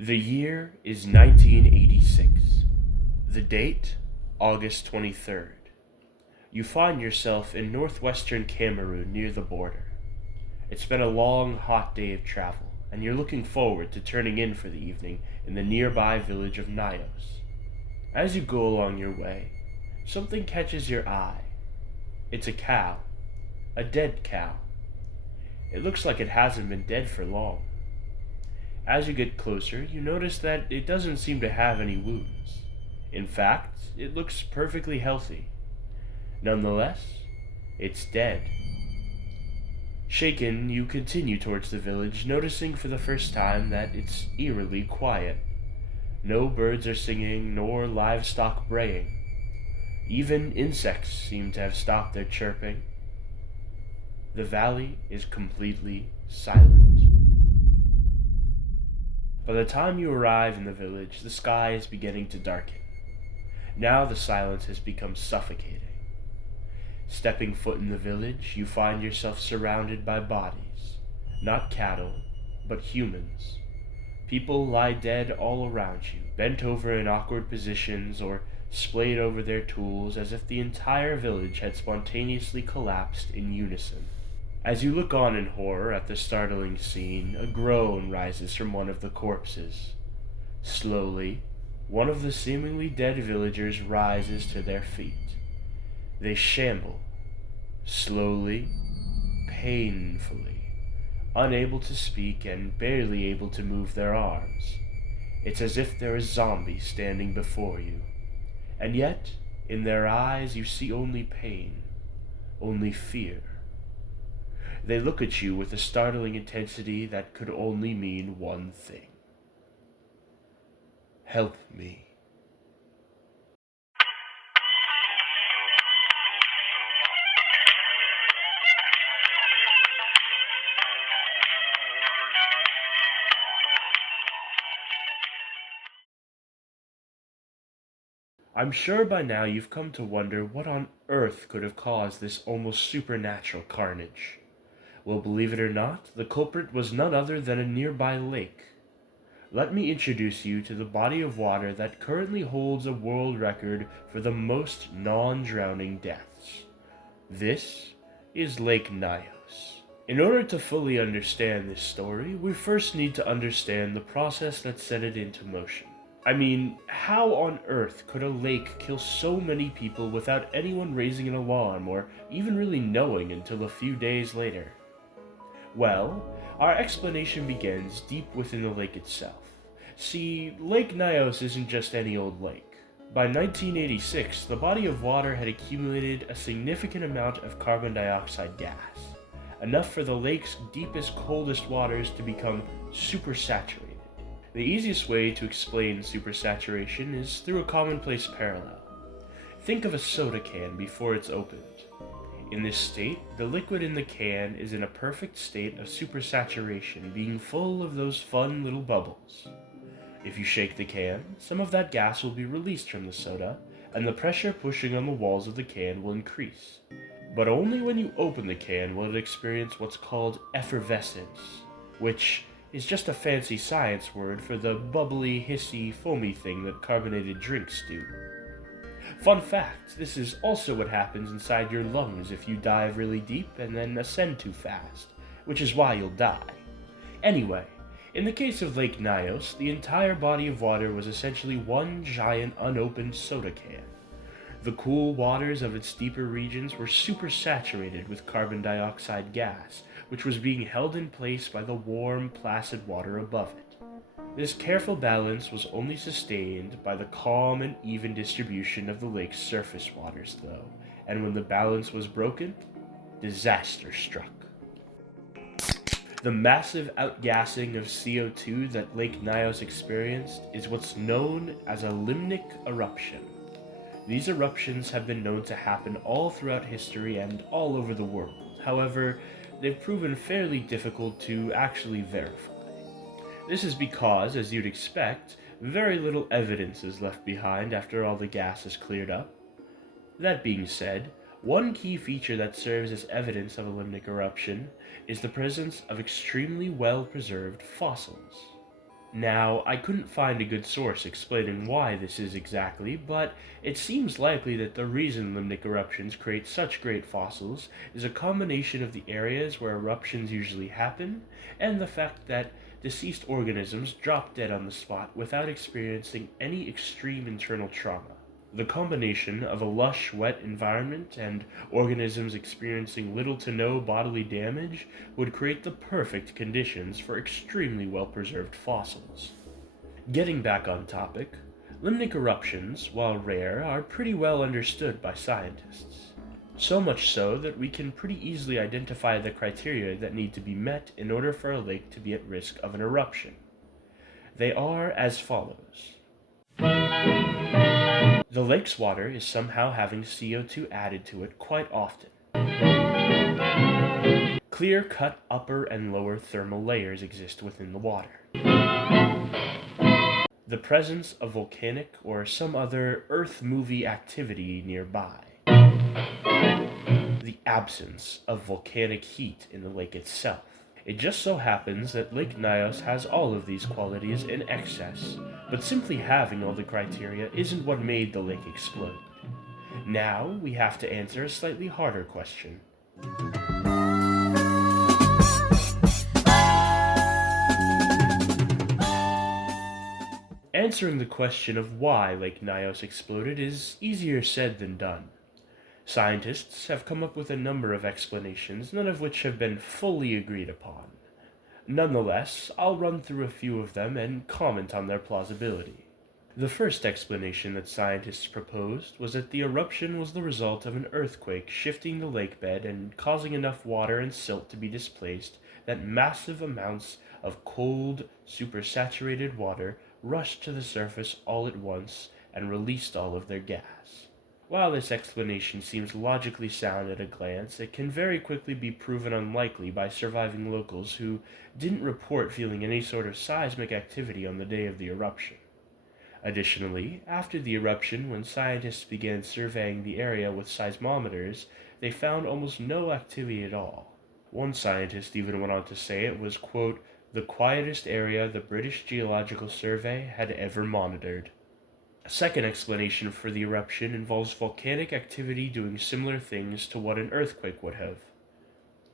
The year is 1986. The date, August 23rd. You find yourself in northwestern Cameroon near the border. It's been a long, hot day of travel, and you're looking forward to turning in for the evening in the nearby village of Nyos. As you go along your way, something catches your eye. It's a cow. A dead cow. It looks like it hasn't been dead for long. As you get closer, you notice that it doesn't seem to have any wounds. In fact, it looks perfectly healthy. Nonetheless, it's dead. Shaken, you continue towards the village, noticing for the first time that it's eerily quiet. No birds are singing, nor livestock braying. Even insects seem to have stopped their chirping. The valley is completely silent. By the time you arrive in the village, the sky is beginning to darken. Now the silence has become suffocating. Stepping foot in the village, you find yourself surrounded by bodies. Not cattle, but humans. People lie dead all around you, bent over in awkward positions or splayed over their tools as if the entire village had spontaneously collapsed in unison. As you look on in horror at the startling scene, a groan rises from one of the corpses. Slowly, one of the seemingly dead villagers rises to their feet. They shamble, slowly, painfully, unable to speak and barely able to move their arms. It's as if they're a zombie standing before you. And yet, in their eyes you see only pain, only fear. They look at you with a startling intensity that could only mean one thing. Help me. I'm sure by now you've come to wonder what on earth could have caused this almost supernatural carnage. Well, believe it or not, the culprit was none other than a nearby lake. Let me introduce you to the body of water that currently holds a world record for the most non-drowning deaths. This is Lake Nyos. In order to fully understand this story, we first need to understand the process that set it into motion. I mean, how on earth could a lake kill so many people without anyone raising an alarm or even really knowing until a few days later? Well, our explanation begins deep within the lake itself. See, Lake Nyos isn't just any old lake. By 1986, the body of water had accumulated a significant amount of carbon dioxide gas, enough for the lake's deepest, coldest waters to become supersaturated. The easiest way to explain supersaturation is through a commonplace parallel. Think of a soda can before it's opened. In this state, the liquid in the can is in a perfect state of supersaturation, being full of those fun little bubbles. If you shake the can, some of that gas will be released from the soda, and the pressure pushing on the walls of the can will increase. But only when you open the can will it experience what's called effervescence, which is just a fancy science word for the bubbly, hissy, foamy thing that carbonated drinks do. Fun fact, this is also what happens inside your lungs if you dive really deep and then ascend too fast, which is why you'll die. Anyway, in the case of Lake Nyos, the entire body of water was essentially one giant unopened soda can. The cool waters of its deeper regions were supersaturated with carbon dioxide gas, which was being held in place by the warm, placid water above it. This careful balance was only sustained by the calm and even distribution of the lake's surface waters, though, and when the balance was broken, disaster struck. The massive outgassing of CO2 that Lake Nyos experienced is what's known as a limnic eruption. These eruptions have been known to happen all throughout history and all over the world. However, they've proven fairly difficult to actually verify. This is because, as you'd expect, very little evidence is left behind after all the gas is cleared up. That being said, one key feature that serves as evidence of a limnic eruption is the presence of extremely well-preserved fossils. Now, I couldn't find a good source explaining why this is exactly, but it seems likely that the reason limnic eruptions create such great fossils is a combination of the areas where eruptions usually happen and the fact that deceased organisms drop dead on the spot without experiencing any extreme internal trauma. The combination of a lush, wet environment and organisms experiencing little to no bodily damage would create the perfect conditions for extremely well preserved fossils. Getting back on topic, limnic eruptions, while rare, are pretty well understood by scientists. So much so that we can pretty easily identify the criteria that need to be met in order for a lake to be at risk of an eruption. They are as follows. The lake's water is somehow having CO2 added to it quite often. Clear-cut upper and lower thermal layers exist within the water. The presence of volcanic or some other earth-movie activity nearby. The absence of volcanic heat in the lake itself. It just so happens that Lake Nyos has all of these qualities in excess, but simply having all the criteria isn't what made the lake explode. Now we have to answer a slightly harder question. Answering the question of why Lake Nyos exploded is easier said than done. Scientists have come up with a number of explanations, none of which have been fully agreed upon. Nonetheless, I'll run through a few of them and comment on their plausibility. The first explanation that scientists proposed was that the eruption was the result of an earthquake shifting the lake bed and causing enough water and silt to be displaced that massive amounts of cold, supersaturated water rushed to the surface all at once and released all of their gas. While this explanation seems logically sound at a glance, it can very quickly be proven unlikely by surviving locals who didn't report feeling any sort of seismic activity on the day of the eruption. Additionally, after the eruption, when scientists began surveying the area with seismometers, they found almost no activity at all. One scientist even went on to say it was, quote, the quietest area the British Geological Survey had ever monitored. A second explanation for the eruption involves volcanic activity doing similar things to what an earthquake would have.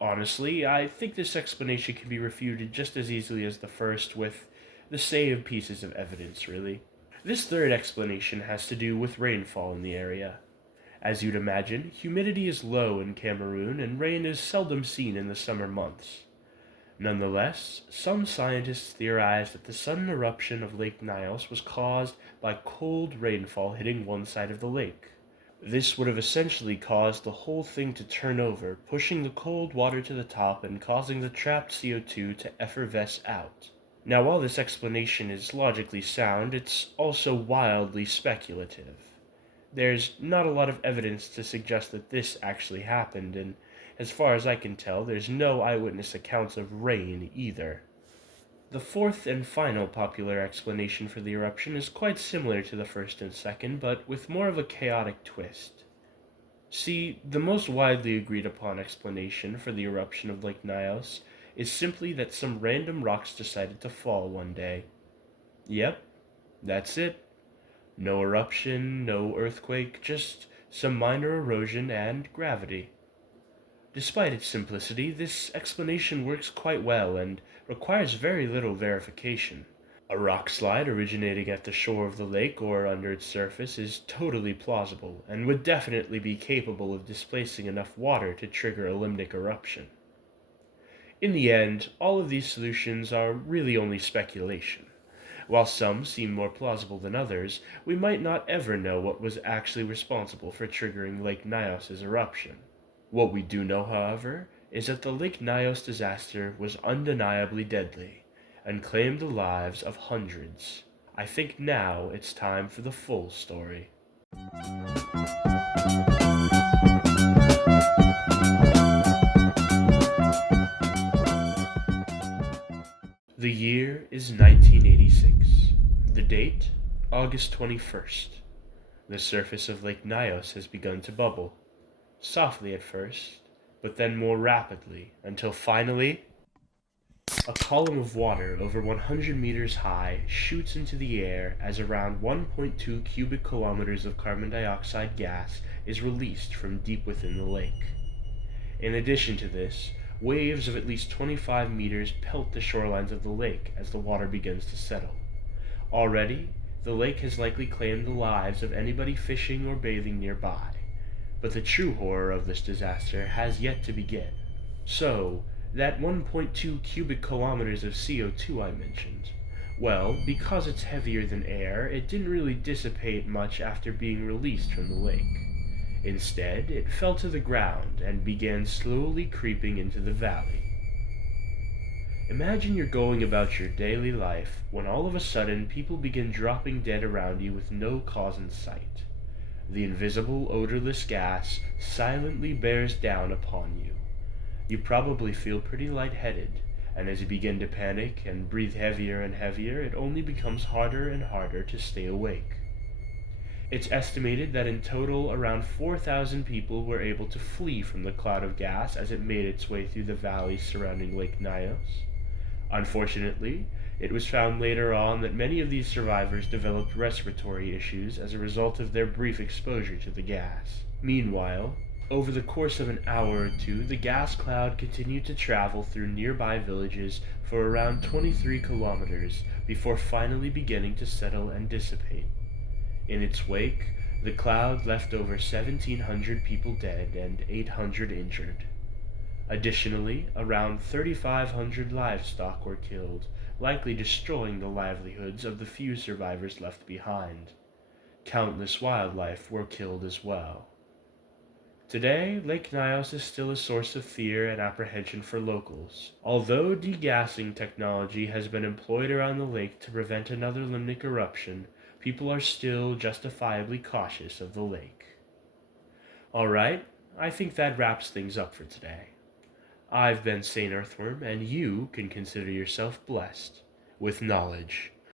Honestly, I think this explanation can be refuted just as easily as the first with the same pieces of evidence, really. This third explanation has to do with rainfall in the area. As you'd imagine, humidity is low in Cameroon and rain is seldom seen in the summer months. Nonetheless, some scientists theorize that the sudden eruption of Lake Nyos was caused by cold rainfall hitting one side of the lake. This would have essentially caused the whole thing to turn over, pushing the cold water to the top and causing the trapped CO2 to effervesce out. Now, while this explanation is logically sound, it's also wildly speculative. There's not a lot of evidence to suggest that this actually happened, and as far as I can tell, there's no eyewitness accounts of rain either. The fourth and final popular explanation for the eruption is quite similar to the first and second, but with more of a chaotic twist. See, the most widely agreed upon explanation for the eruption of Lake Nyos is simply that some random rocks decided to fall one day. Yep, that's it. No eruption, no earthquake, just some minor erosion and gravity. Despite its simplicity, this explanation works quite well and requires very little verification. A rock slide originating at the shore of the lake or under its surface is totally plausible and would definitely be capable of displacing enough water to trigger a limnic eruption. In the end, all of these solutions are really only speculation. While some seem more plausible than others, we might not ever know what was actually responsible for triggering Lake Nyos' eruption. What we do know, however, is that the Lake Nyos disaster was undeniably deadly and claimed the lives of hundreds. I think now it's time for the full story. The year is 1986. The date, August 21st. The surface of Lake Nyos has begun to bubble. Softly at first, but then more rapidly, until finally A column of water over 100 meters high shoots into the air as around 1.2 cubic kilometers of carbon dioxide gas is released from deep within the lake. In addition to this, waves of at least 25 meters pelt the shorelines of the lake as the water begins to settle. Already, the lake has likely claimed the lives of anybody fishing or bathing nearby, but the true horror of this disaster has yet to begin. So, that 1.2 cubic kilometers of CO2 I mentioned, well, because it's heavier than air, it didn't really dissipate much after being released from the lake. Instead, it fell to the ground and began slowly creeping into the valley. Imagine you're going about your daily life when all of a sudden people begin dropping dead around you with no cause in sight. The invisible, odorless gas silently bears down upon you. You probably feel pretty lightheaded, and as you begin to panic and breathe heavier and heavier, it only becomes harder and harder to stay awake. It's estimated that in total around 4,000 people were able to flee from the cloud of gas as it made its way through the valleys surrounding Lake Nyos. Unfortunately, it was found later on that many of these survivors developed respiratory issues as a result of their brief exposure to the gas. Meanwhile, over the course of an hour or two, the gas cloud continued to travel through nearby villages for around 23 kilometers before finally beginning to settle and dissipate. In its wake, the cloud left over 1,700 people dead and 800 injured. Additionally, around 3,500 livestock were killed, likely destroying the livelihoods of the few survivors left behind. Countless wildlife were killed as well. Today, Lake Nyos is still a source of fear and apprehension for locals. Although degassing technology has been employed around the lake to prevent another limnic eruption, people are still justifiably cautious of the lake. Alright, I think that wraps things up for today. I've been Saint Earthworm, and you can consider yourself blessed with knowledge.